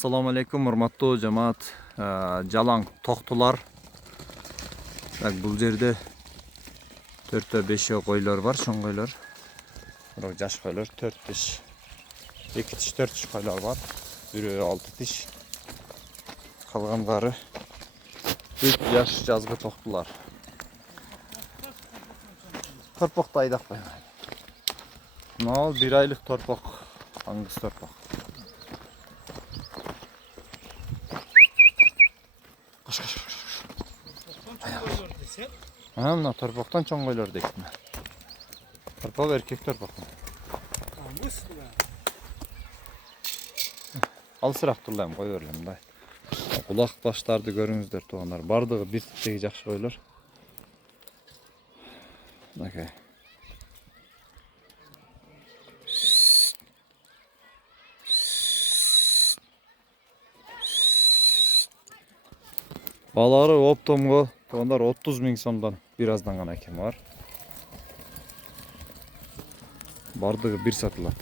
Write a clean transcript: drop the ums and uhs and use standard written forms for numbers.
Assalamu alaikum урматтуу жамаат. Жалаң токтулар. Бул жерде 4-5 койлор бар, чоң койлор. Бирок жаш койлор 4-5. 2 тиш 4 тиш койлор бар. Бирөө 6 тиш. Калгандары 3 жаш жазгы токтулар. Торпокто айдап койгон. Мына 1 айлык торпок, аңгыз торпок. Мына торпоктон чоң койлор дейт. Торпок эркек торпок. Алсыраак турдайм, кой берлем да. Кулак баштарды көрүңүздөр туугандар. Бардыгы бир типтеги жакшы койлор. Мынакей. Балары оптомго туугандар 30 000 сомдон бир аздан гана экен бар. Бардыгы бир сатылат.